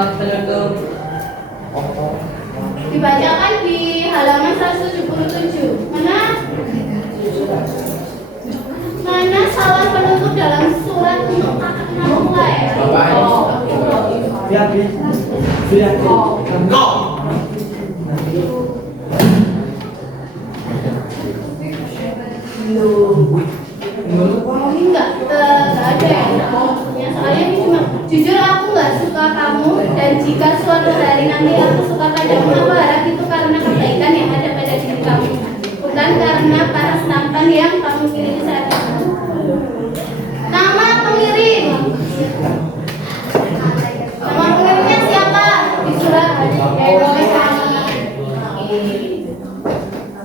surat penutup. Dibacakan di halaman 177. Mana salam penutup dalam surat untuk anak mulai? Enggak ada ya. Soalnya ini cuma jujur aku nggak suka kamu, dan jika suatu hari nanti aku suka padamu, aku harap itu karena kebaikan yang ada pada diri kamu, bukan karena paras tampan yang kamu miliki saat itu. Nama pengirim. Nama pengirimnya siapa? Di surat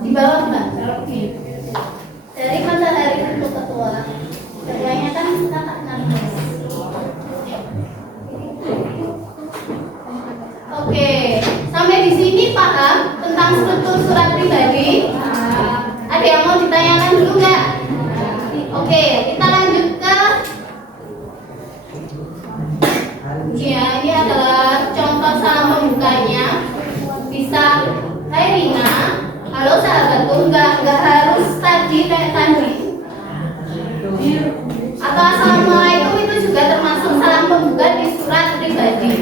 di bawah Mbak. Dari Matahari untuk Ketua. Ketuanya kan Kakak Narmes. Oke, sampai di sini paham tentang struktur surat pribadi? Ada yang mau ditanyakan dulu nggak? Oke, kita lanjut ke ya, ini adalah contoh salam pembukanya. Bisa, Hai Rina, halo sahabatku, nggak harus tadi kayak tadi. Atau assalamualaikum itu juga termasuk salam pembuka di surat pribadi.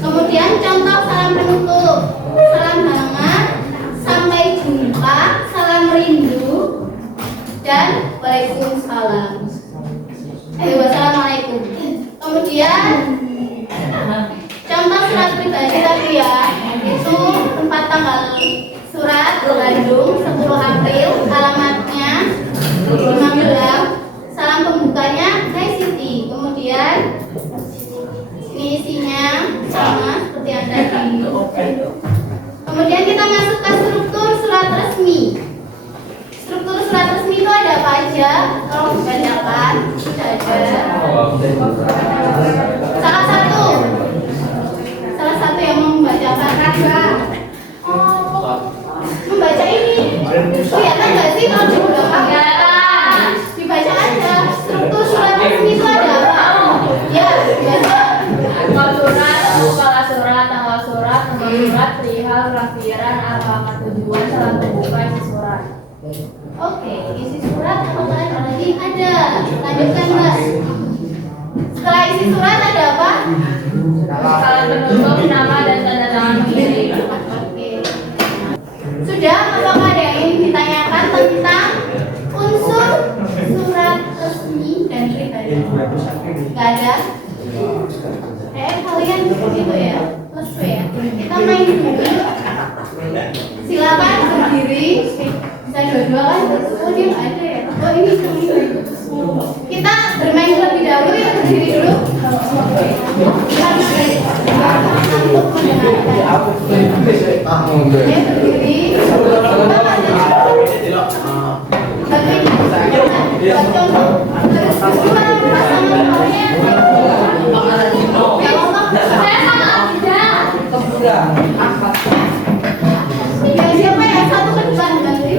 Kemudian contoh salam penutup, salam hangat, sampai jumpa, salam rindu, dan waalaikumsalam. Wassalamualaikum. Kemudian contoh surat pribadi tadi ya, itu tempat tanggal surat Bandung 10 April, alamatnya di Magelang, salam pembukanya Hai Siti. Kemudian ini isinya sama seperti yang tadi. Kemudian kita masuk ke struktur surat resmi. Struktur surat resmi itu ada apa aja? Kalau dibacakan sudah ada. Salah satu yang membacakan membaca ini. Kelihatan nggak sih kalau di belakang? Dibaca aja. Struktur surat resmi itu ada apa? Ya, dibaca. Awal surat, kepala surat, tanggal surat, nomor surat, perihal, lampiran, alamat tujuan, salam pembuka, isi surat. Oke, isi surat apakah ada lagi? Ada. Lanjutkan Mbak. Setelah isi surat ada apa? Salam penutup, nama dan tanda tangan pengirim. Oke. Sudah, apakah ada yang ingin ditanyakan tentang unsur surat resmi dan pribadi? Gak ada? Kalian gitu ya? Plus ya? Kita main dulu. Silakan berdiri. Bisa dua-dua kan? Oh dia nggak ada ya? Oh ini. Kita bermain terlebih dahulu ya, berdiri dulu. Siapa yang satu ke depan nanti?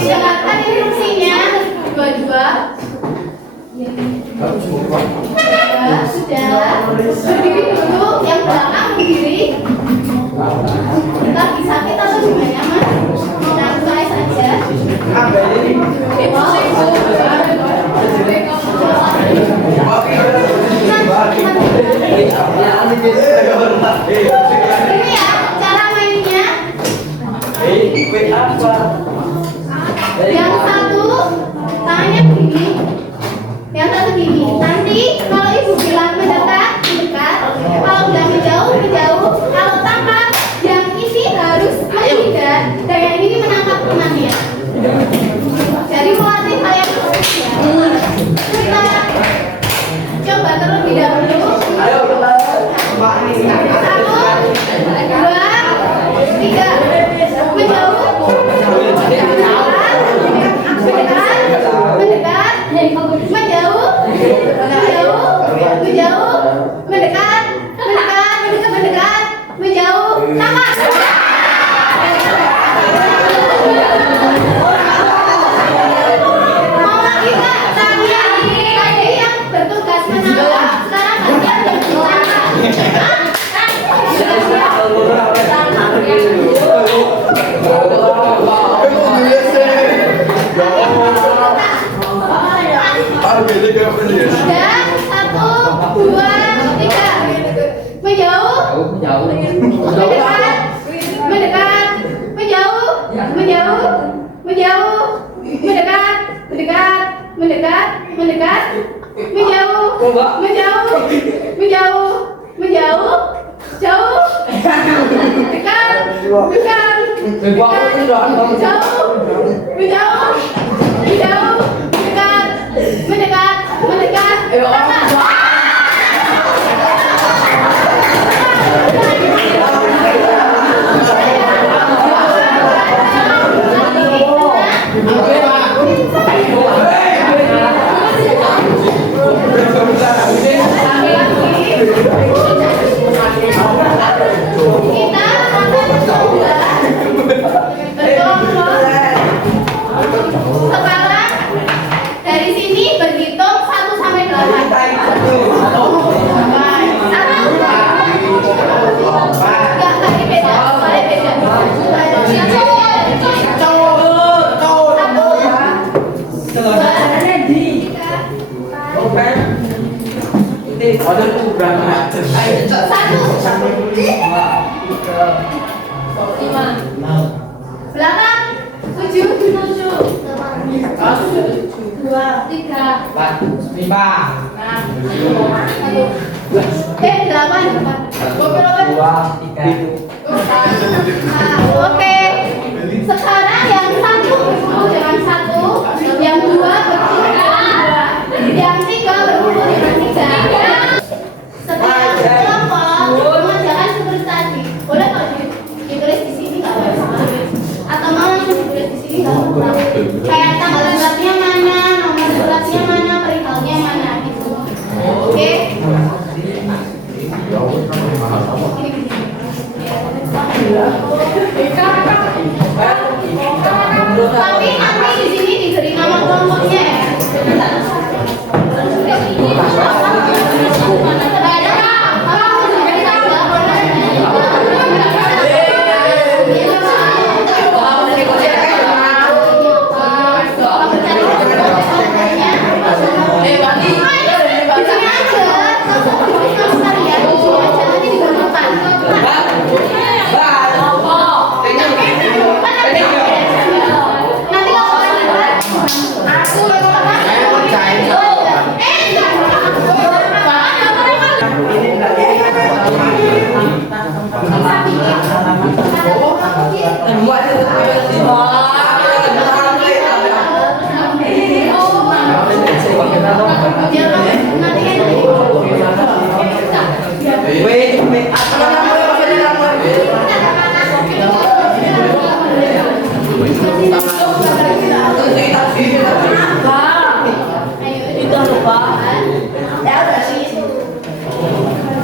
Silakan instruksinya dua-dua. Sudah. Berdiri dulu, yang belakang berdiri. Kita sakit atau gimana Mas? Nah, mulai saja. Ini ya cara mainnya. Yang satu tangannya begini, yang satu gini. Nanti kalau ibu bilang mendekat, mendekat. Kalau bilang menjauh, menjauh. Kalau tangkap, yang ini harus menghindar, dan yang ini menangkap temannya. Jadi melatih kalian terus ya. Kita coba terlebih dahulu. 1, 2, 3. Menjauh. Mendekat. menjauh, menjauh, menjauh, jauh, dekat, dekat, dekat, jauh, menjauh, menjauh, dekat, mendekat, mendekat, kita akan mencoba berkelompok. Sekarang dari sini berhitung 1 sampai 8. 1. Enggak ini beda, soalnya beda. Belakang 7 2 3 Oke. Sekarang yang 1 berkumpul dengan 1, yang 2 berkumpul dengan 2, yang 3 berkumpul dengan 3. Setiap kelompok mengerjakan seperti tadi. Boleh kalau ditulis di sini nggak apa-apa. Atau mau langsung ditulis di sini nggak apa-apa. Kayak tanggal suratnya mana, nomor suratnya mana, perihalnya mana gitu. Oke. Tapi nanti di sini diberi nama kelompoknya ya.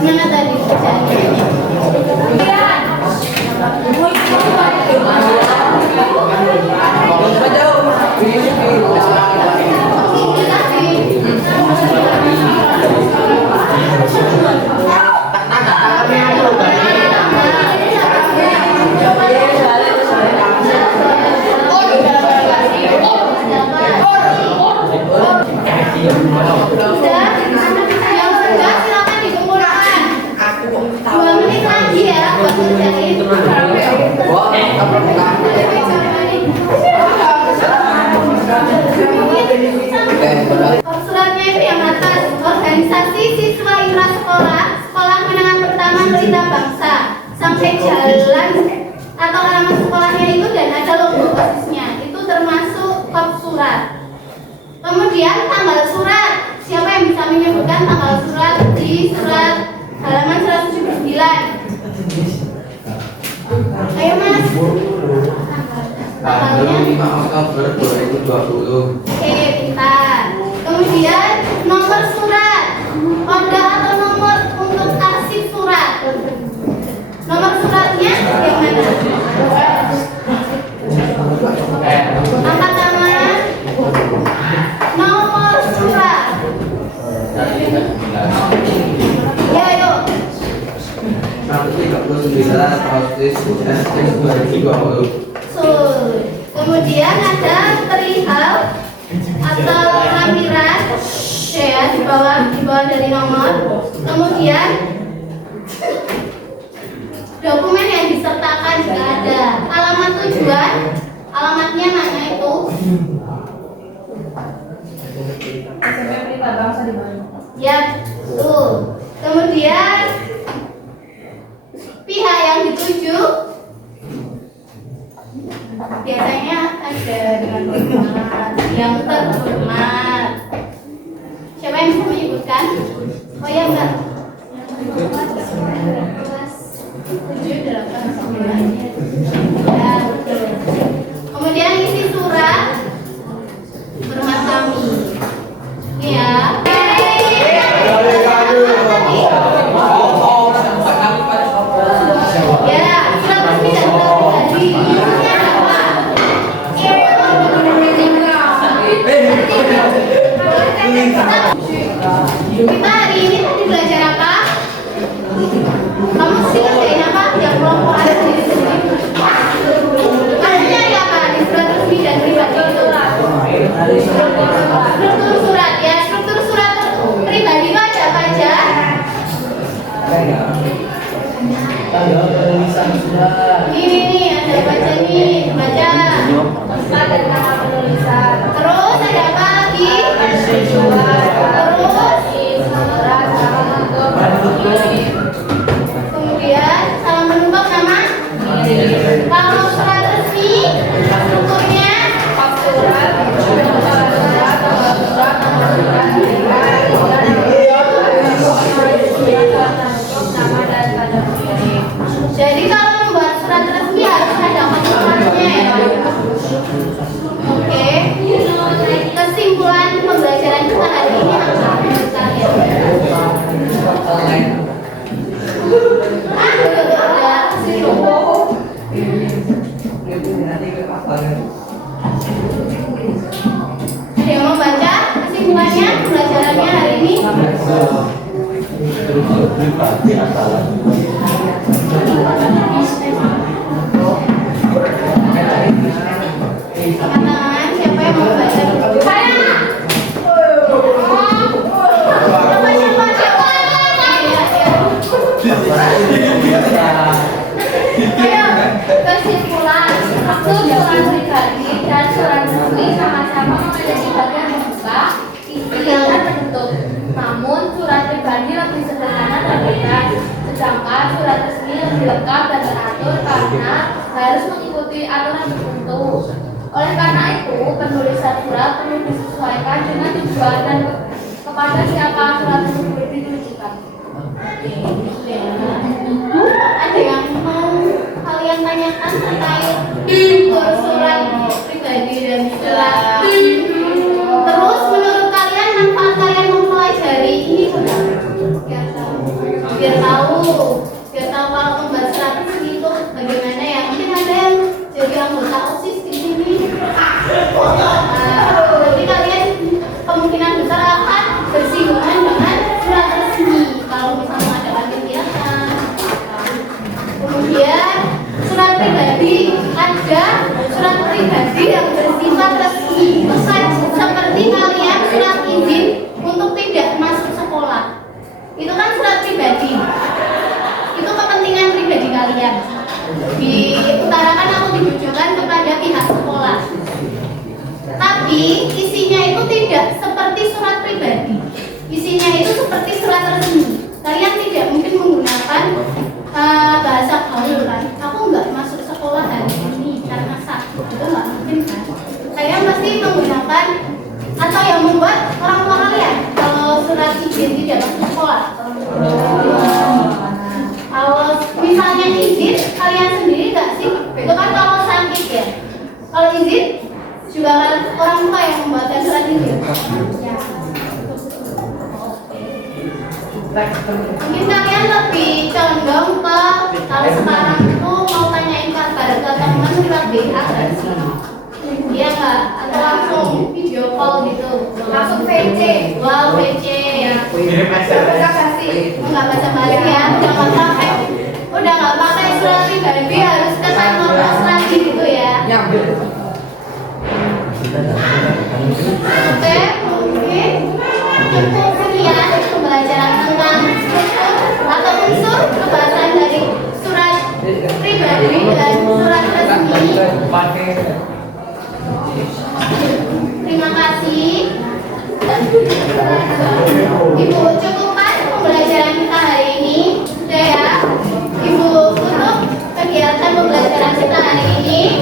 Mana tadi suratnya itu yang atas. Organisasi siswa intra sekolah, sekolah menengah pertama Pelita Bangsa, sampai jalan atau alamat sekolahnya itu dan ada logo basisnya. Itu termasuk kop surat. Kemudian tanggal surat. Siapa yang bisa menyebutkan tanggal surat di surat halaman 179? Ayo Mas. Tanggalnya 5 Oktober 2020. Oke, pintar. Kemudian nomor surat. Kode atau nomor untuk arsip surat. Nomor suratnya yang mana? Angkat tangan. Nomor surat. Ya, ayo. 139 Agustus 2020. Kemudian ada perihal atau lampiran ya di bawah dari nomor. Kemudian dokumen yang disertakan juga ada. Alamat tujuan, alamatnya mana itu? SMP Pelita Bangsa di Bandung. Ya, dengan hormat. Yang terhormat. Siapa yang bisa menyebutkan? Oh ya Mbak. 7, 8, 9. Ya, betul. Kemudian isi surat hormat kami. Ya. Ya, surat resmi dan surat pribadi. Isinya apa? Kita hari ini tadi belajar apa? Kamu sih ngerjain apa? Yang kelompok ada sendiri-sendiri. Kamu nyari apa di surat resmi dan pribadi itu? Struktur surat ya. Struktur surat pribadi itu ada apa aja? Ini nih ada apa aja nih? Baca. Ada nama penulisan. Terus ada apa lagi? Terus Surat sama bentuk. kemudian salam penumpang nama. Kalau surat resmi strukturnya Surat, nama dan tanda pengirim. jadi kalau membuat surat resmi harus ada formatnya ya. Oke. Kesimpulan pembelajaran kita hari ini apa menurut kalian? Ada kesimpulan. Ada yang mau baca kesimpulannya pembelajarannya hari ini? Tangan, siapa yang mau baca? Saya. Siapa? Ayo, kesimpulan. Struktur surat pribadi dan surat resmi sama-sama memiliki bagian membuka, isi dan bentuk. Namun surat pribadi lebih sederhana dan ringkas, sedangkan surat resmi lebih lengkap dan teratur karena harus mengikuti aturan tertentu. Oleh karena itu, penulisan surat perlu disesuaikan dengan tujuan dan kepada siapa surat tersebut ditujukan. Ada yang mau kalian tanyakan terkait struktur surat pribadi dan surat? Terus menurut kalian manfaat kalian mempelajari ini apa? Biar tahu kalau membuat surat resmi itu bagaimana ya? Mungkin ada yang jadi anggota OSIS di sini. Jadi kalian kemungkinan besar akan bersinggungan dengan surat resmi kalau misalnya ada kegiatan. Kemudian surat pribadi, ada surat pribadi yang bersifat resmi, seperti kalian surat izin untuk tidak masuk sekolah. Itu kan surat pribadi. Itu kepentingan pribadi kalian. Diutarakan atau ditujukan kepada pihak sekolah. Tapi isinya itu tidak seperti surat pribadi. Isinya itu seperti surat resmi. Kalian tidak mungkin menggunakan bahasa gaul kan. Aku nggak masuk sekolah hari ini karena sakit. Itu nggak mungkin kan. Kalian pasti menggunakan atau yang membuat orang tua kalian kalau surat izin tidak masuk sekolah. Kalau misalnya izin kalian sendiri nggak sih? Itu kan kalau sakit ya. Kalau izin juga orang tua yang membuatkan surat izin. Ya. Mungkin kalian lebih condong ke kalau sekarang itu mau tanyain kabar ke teman lewat WA nggak sih? Iya nggak? Atau langsung video call gitu? Langsung VC? Wow, VC ya. Nggak baca balik ya? Udah nggak pakai surat pribadi, harus ke kantor pos lagi gitu ya? Oke, mungkin cukup sekian pembelajaran tentang struktur atau unsur pembahasan dari surat pribadi dan surat resmi. Terima kasih. Ibu cukupkan pembelajaran kita hari ini. Sudah ya. Ibu tutup kegiatan pembelajaran kita hari ini.